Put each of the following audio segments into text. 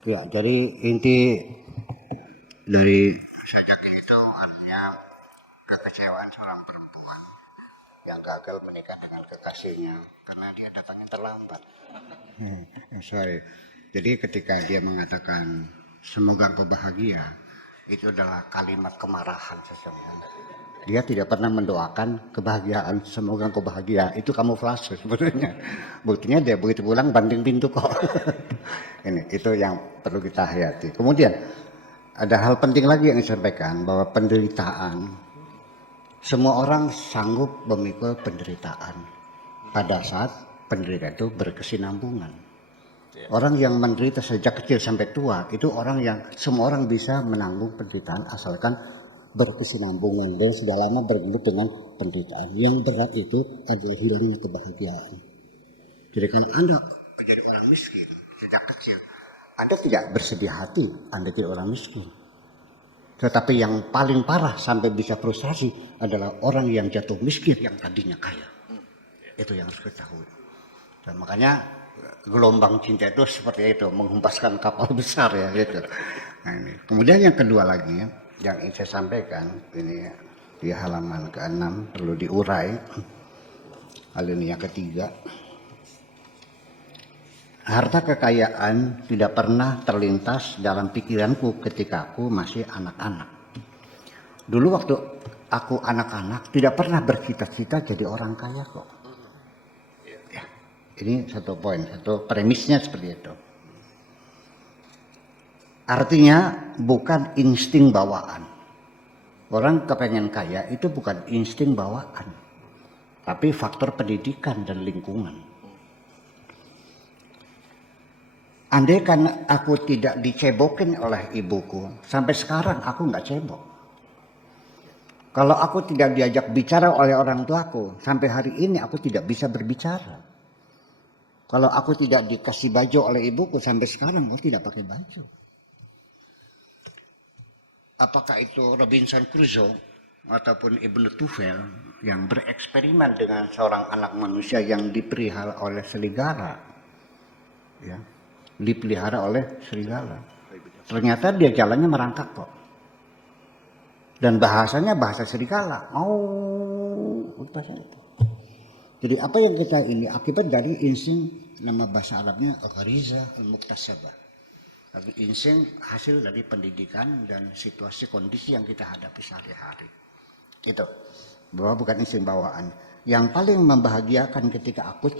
Ya, jadi inti dari sajak itu artinya kekecewaan seorang perempuan yang gagal menikah dengan kekasihnya karena dia datangnya terlambat. Sorry. Jadi ketika dia mengatakan semoga kau bahagia, itu adalah kalimat kemarahan sesungguhnya. Dia tidak pernah mendoakan kebahagiaan, semoga kau bahagia. Itu kamuflase sebetulnya. Buktinya dia begitu pulang banting pintu kok. Ini itu yang perlu kita hayati. Kemudian ada hal penting lagi yang disampaikan bahwa penderitaan, semua orang sanggup memikul penderitaan pada saat penderitaan itu berkesinambungan. Orang yang menderita sejak kecil sampai tua itu orang yang semua orang bisa menanggung penderitaan asalkan berkesinambungan dan sudah lama bergelut dengan penderitaan. Yang berat itu adalah hilangnya kebahagiaan. Jadi kan Anda menjadi orang miskin sejak kecil, Anda tidak bersedih hati Anda jadi orang miskin. Tetapi yang paling parah sampai bisa frustasi adalah orang yang jatuh miskin yang tadinya kaya. Itu yang harus ketahui. Dan makanya gelombang cinta itu seperti itu, menghempaskan kapal besar ya gitu. Nah, ini. Kemudian yang kedua lagi yang ingin saya sampaikan ini di halaman ke-6 perlu diurai. Alinea ketiga. Harta kekayaan tidak pernah terlintas dalam pikiranku ketika aku masih anak-anak. Dulu waktu aku anak-anak tidak pernah bercita-cita jadi orang kaya kok. Ya, ini satu poin, satu premisnya seperti itu. Artinya bukan insting bawaan. Orang kepengen kaya itu bukan insting bawaan, tapi faktor pendidikan dan lingkungan. Andai kan aku tidak dicebokin oleh ibuku, sampai sekarang aku nggak cebok. Kalau aku tidak diajak bicara oleh orang tuaku, sampai hari ini aku tidak bisa berbicara. Kalau aku tidak dikasih baju oleh ibuku, sampai sekarang aku tidak pakai baju. Apakah itu Robinson Crusoe ataupun Ibnu Tufel yang bereksperimen dengan seorang anak manusia yang dipelihara oleh serigala, ya, dipelihara oleh serigala. Ternyata dia jalannya merangkak kok, dan bahasanya bahasa serigala. Bahasa itu. Jadi apa yang kita ini akibat dari insting, nama bahasa Arabnya ghariza al-muktasabah. Insting hasil dari pendidikan dan situasi kondisi yang kita hadapi sehari-hari. Itu bahwa bukan insting bawaan. Yang paling membahagiakan ketika aku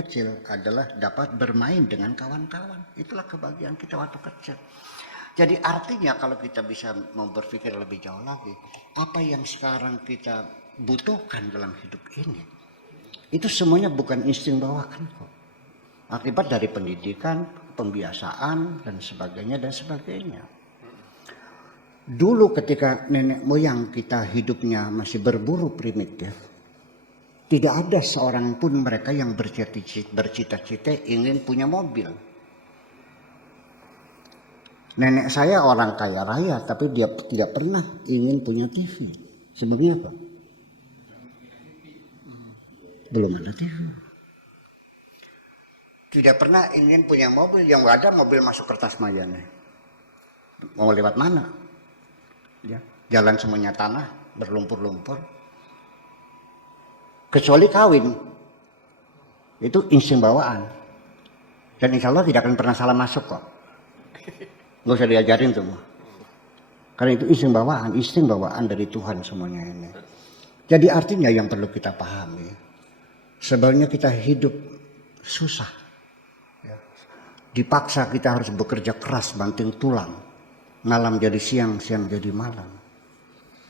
kecil adalah dapat bermain dengan kawan-kawan. Itulah kebahagiaan kita waktu kecil. Jadi artinya kalau kita bisa mau berpikir lebih jauh lagi, apa yang sekarang kita butuhkan dalam hidup ini, itu semuanya bukan insting bawaan kok. Akibat dari pendidikan, pembiasaan dan sebagainya dan sebagainya. Dulu ketika nenek moyang kita hidupnya masih berburu primitif, tidak ada seorang pun mereka yang bercita-cita ingin punya mobil. Nenek saya orang kaya raya, tapi dia tidak pernah ingin punya TV. Sebabnya apa? Belum ada TV. Tidak pernah ingin punya mobil, yang ada mobil masuk kertas maya nih. Mau lewat mana? Ya, jalan semuanya tanah, berlumpur-lumpur. Kecuali kawin, itu insting bawaan. Dan insya Allah tidak akan pernah salah masuk kok. Nggak usah diajarin tuh. Karena itu insting bawaan dari Tuhan semuanya ini. Jadi artinya yang perlu kita pahami, sebenarnya kita hidup susah. Dipaksa kita harus bekerja keras, banting tulang. Malam jadi siang, siang jadi malam.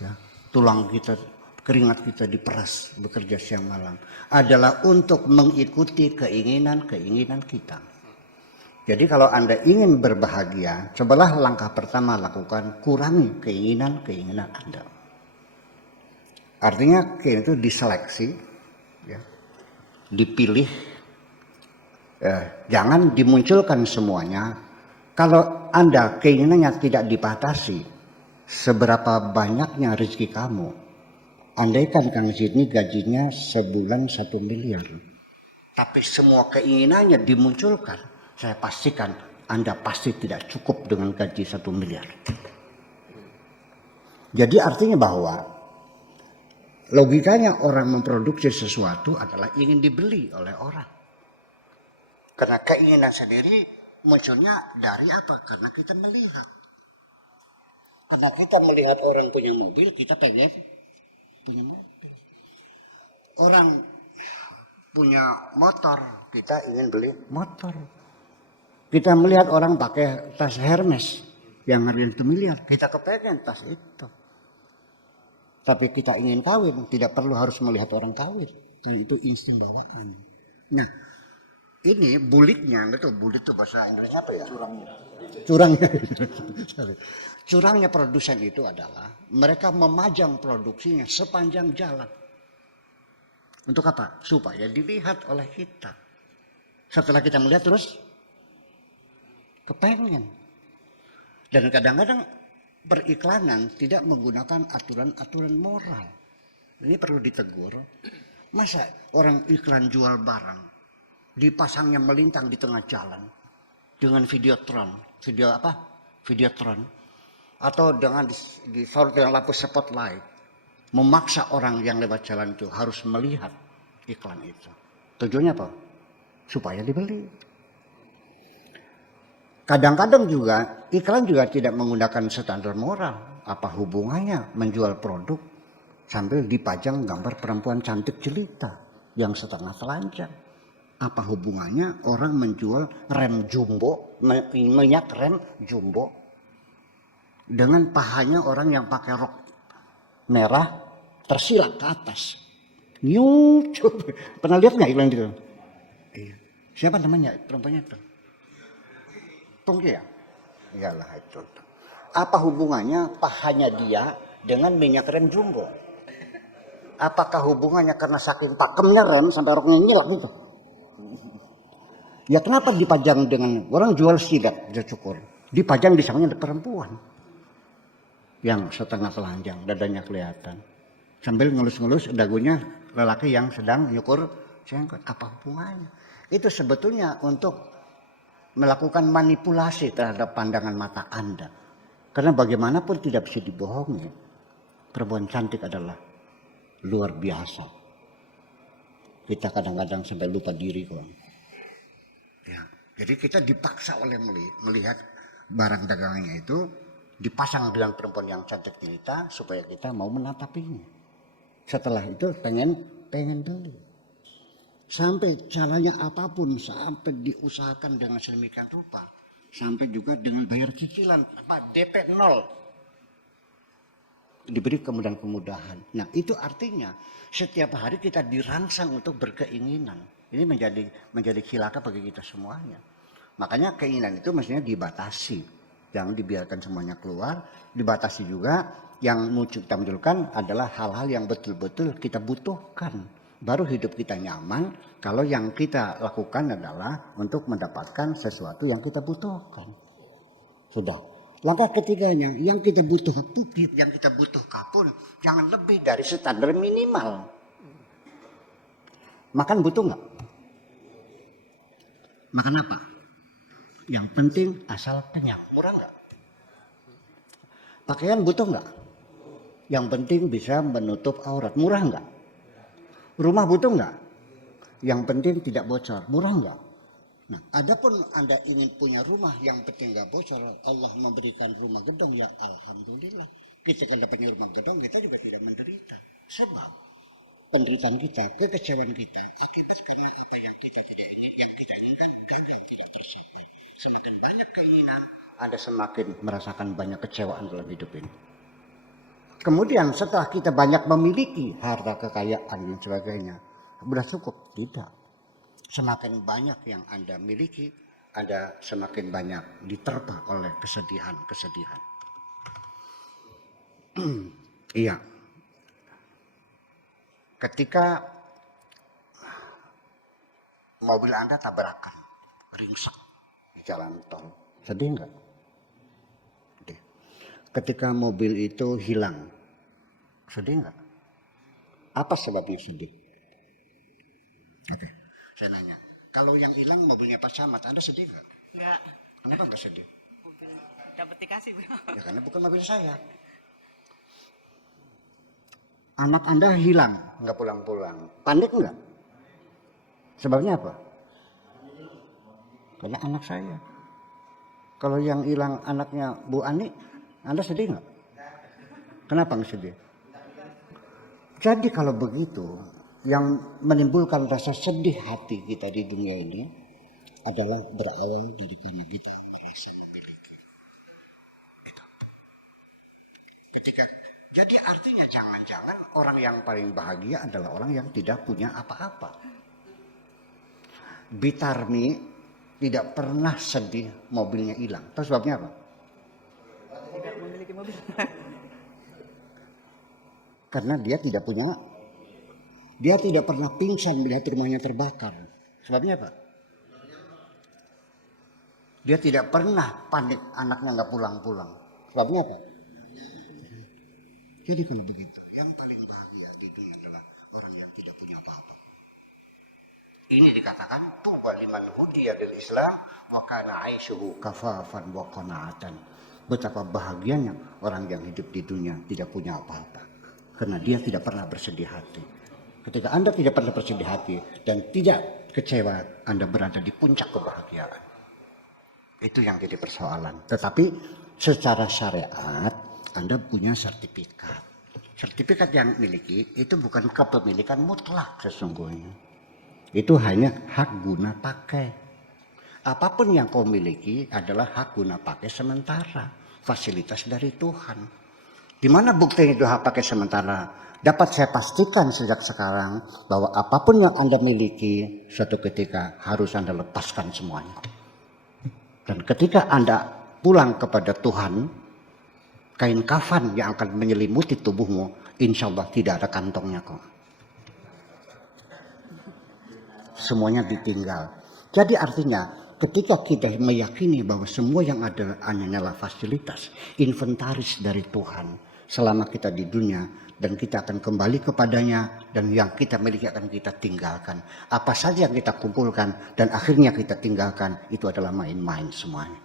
Ya, tulang kita, keringat kita diperas, bekerja siang malam. Adalah untuk mengikuti keinginan-keinginan kita. Jadi kalau Anda ingin berbahagia, cobalah langkah pertama lakukan, kurangi keinginan-keinginan Anda. Artinya itu diseleksi, ya, dipilih. Jangan dimunculkan semuanya. Kalau Anda keinginannya tidak dibatasi, seberapa banyaknya rezeki kamu, andaikan Kang Zidni gajinya sebulan 1 miliar, tapi semua keinginannya dimunculkan, saya pastikan Anda pasti tidak cukup dengan gaji 1 miliar. Jadi artinya bahwa logikanya orang memproduksi sesuatu adalah ingin dibeli oleh orang. Karena keinginan sendiri munculnya dari apa? Karena kita melihat. Karena kita melihat orang punya mobil, kita pengen punya mobil. Orang punya motor, kita ingin beli motor. Kita melihat orang pakai tas Hermes yang harganya 1 miliar, kita kepengen tas itu. Tapi kita ingin kawin, tidak perlu harus melihat orang kawin. Dan itu insting bawaan. Nah, ini buliknya, betul, bulik itu bahasa Indonesia apa ya? Curangnya. Curangnya produsen itu adalah mereka memajang produksinya sepanjang jalan. Untuk apa? Supaya dilihat oleh kita. Setelah kita melihat terus kepengen. Dan kadang-kadang periklanan tidak menggunakan aturan-aturan moral. Ini perlu ditegur. Masa orang iklan jual barang dipasangnya melintang di tengah jalan dengan videotron, videotron, atau dengan disorot dengan lampu spotlight, memaksa orang yang lewat jalan itu harus melihat iklan itu. Tujuannya apa? Supaya dibeli. Kadang-kadang juga iklan juga tidak menggunakan standar moral. Apa hubungannya menjual produk sambil dipajang gambar perempuan cantik jelita yang setengah telanjang? Apa hubungannya orang menjual rem jumbo, minyak rem jumbo dengan pahanya orang yang pakai rok merah tersilak ke atas? Nyucup. Pernah lihat nggak iklan itu? Iya. Siapa namanya perempuannya itu? Pungki ya? Iyalah itu. Apa hubungannya pahanya dia dengan minyak rem jumbo? Apakah hubungannya karena saking pakemnya rem sampai roknya nyilak gitu? Ya kenapa dipajang dengan orang jual sidat, dia cukur. Dipajang di sampingnya perempuan. Yang setengah telanjang, dadanya kelihatan. Sambil ngelus-ngelus dagunya lelaki yang sedang nyukur jenggot. Apa hubungannya? Itu sebetulnya untuk melakukan manipulasi terhadap pandangan mata Anda. Karena bagaimanapun tidak bisa dibohongi. Perempuan cantik adalah luar biasa. Kita kadang-kadang sampai lupa diri kok. Ya, jadi kita dipaksa oleh melihat barang dagangannya itu dipasang dengan perempuan yang cantik kita supaya kita mau menatapinya. Setelah itu pengen beli. Sampai caranya apapun, sampai diusahakan dengan sedemikian rupa, sampai juga dengan bayar cicilan, DP 0, diberi kemudahan-kemudahan. Nah itu artinya setiap hari kita dirangsang untuk berkeinginan. Ini menjadi khilafah bagi kita semuanya. Makanya keinginan itu mestinya dibatasi, jangan dibiarkan semuanya keluar. Dibatasi juga yang kita munculkan adalah hal-hal yang betul-betul kita butuhkan. Baru hidup kita nyaman kalau yang kita lakukan adalah untuk mendapatkan sesuatu yang kita butuhkan. Sudah. Langkah ketiganya, yang kita butuhkan pun jangan lebih dari standar minimal. Makan butuh nggak? Makan apa? Yang penting asal kenyang. Murah nggak? Pakaian butuh nggak? Yang penting bisa menutup aurat. Murah nggak? Rumah butuh nggak? Yang penting tidak bocor. Murah nggak? Nah, adapun Anda ingin punya rumah yang penting nggak bocor, Allah memberikan rumah gedung, ya alhamdulillah. Ketika dapat rumah gedung, kita juga tidak menderita. Sebab penderitaan kita, kekecewaan kita, akibat karena apa yang kita tidak ingin, yang kita inginkan gagal tidak tercapai. Semakin banyak keinginan, Anda semakin merasakan banyak kecewaan dalam hidup ini. Kemudian setelah kita banyak memiliki harta kekayaan dan sebagainya, sudah cukup? Tidak. Semakin banyak yang Anda miliki, Anda semakin banyak diterpa oleh kesedihan-kesedihan. Iya. Ketika mobil Anda tabrakan, ringsek di jalan tol, sedih enggak? Sedih. Ketika mobil itu hilang, sedih enggak? Apa sebabnya sedih? Oke, saya nanya, Kalau yang hilang mobilnya Pak Camat, Anda sedih nggak? Enggak. Kenapa nggak sedih? Mobil dapat dikasih, Bro. Ya karena bukan mobil saya. Anak Anda hilang, nggak pulang-pulang. Panik nggak? Sebabnya apa? Karena anak saya. Kalau yang hilang anaknya Bu Ani, Anda sedih nggak? Kenapa nggak sedih? Jadi kalau begitu, yang menimbulkan rasa sedih hati kita di dunia ini adalah berawal dari karena kita merasa memiliki. Ketika jadi artinya jangan-jangan orang yang paling bahagia adalah orang yang tidak punya apa-apa. Bitarmi tidak pernah sedih mobilnya hilang. Tahu sebabnya apa? Tidak memiliki mobil. Karena dia tidak punya, dia tidak pernah pingsan melihat rumahnya terbakar. Sebabnya apa? Dia tidak pernah panik anaknya nggak pulang-pulang. Sebabnya apa? Jadi kalau begitu, yang paling bahagia di dunia adalah orang yang tidak punya apa-apa. Ini dikatakan tuba liman hudiya lil Islam wa kana aishuhu kafafan wa qanaatan. Betapa bahagianya orang yang hidup di dunia tidak punya apa-apa. Karena dia tidak pernah bersedih hati. Ketika Anda tidak pernah bersedih hati dan tidak kecewa, Anda berada di puncak kebahagiaan. Itu yang jadi persoalan. Tetapi secara syariat Anda punya sertifikat. Sertifikat yang miliki itu bukan kepemilikan mutlak sesungguhnya. Itu hanya hak guna pakai. Apapun yang kau miliki adalah hak guna pakai sementara. Fasilitas dari Tuhan. Di mana bukti itu hak pakai sementara? Dapat saya pastikan sejak sekarang bahwa apapun yang Anda miliki suatu ketika harus Anda lepaskan semuanya. Dan ketika Anda pulang kepada Tuhan, kain kafan yang akan menyelimuti tubuhmu, insya Allah tidak ada kantongnya kok. Semuanya ditinggal. Jadi artinya ketika kita meyakini bahwa semua yang ada hanyalah fasilitas, inventaris dari Tuhan selama kita di dunia, dan kita akan kembali kepadanya, dan yang kita miliki akan kita tinggalkan. Apa saja yang kita kumpulkan dan akhirnya kita tinggalkan, itu adalah main-main semuanya.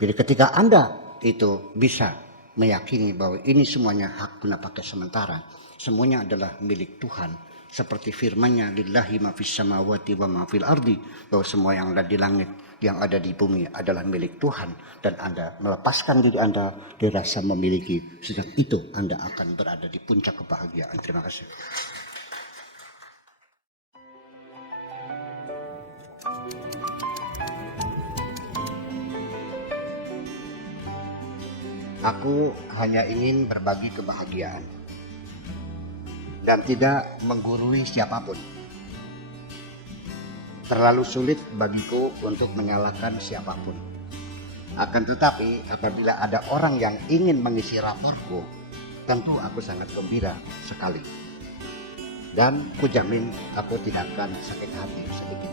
Jadi ketika Anda itu bisa meyakini bahwa ini semuanya hak guna pakai sementara, semuanya adalah milik Tuhan, seperti firman-Nya lillahi ma fis samawati wa ma fil ardi, bahwa semua yang ada di langit, yang ada di bumi adalah milik Tuhan, dan Anda melepaskan diri Anda dari rasa memiliki, sejak itu Anda akan berada di puncak kebahagiaan. Terima kasih. Aku hanya ingin berbagi kebahagiaan dan tidak menggurui siapapun. Terlalu sulit bagiku untuk menyalahkan siapapun. Akan tetapi apabila ada orang yang ingin mengisi raporku, tentu aku sangat gembira sekali. Dan kujamin aku tidak akan sakit hati sedikit.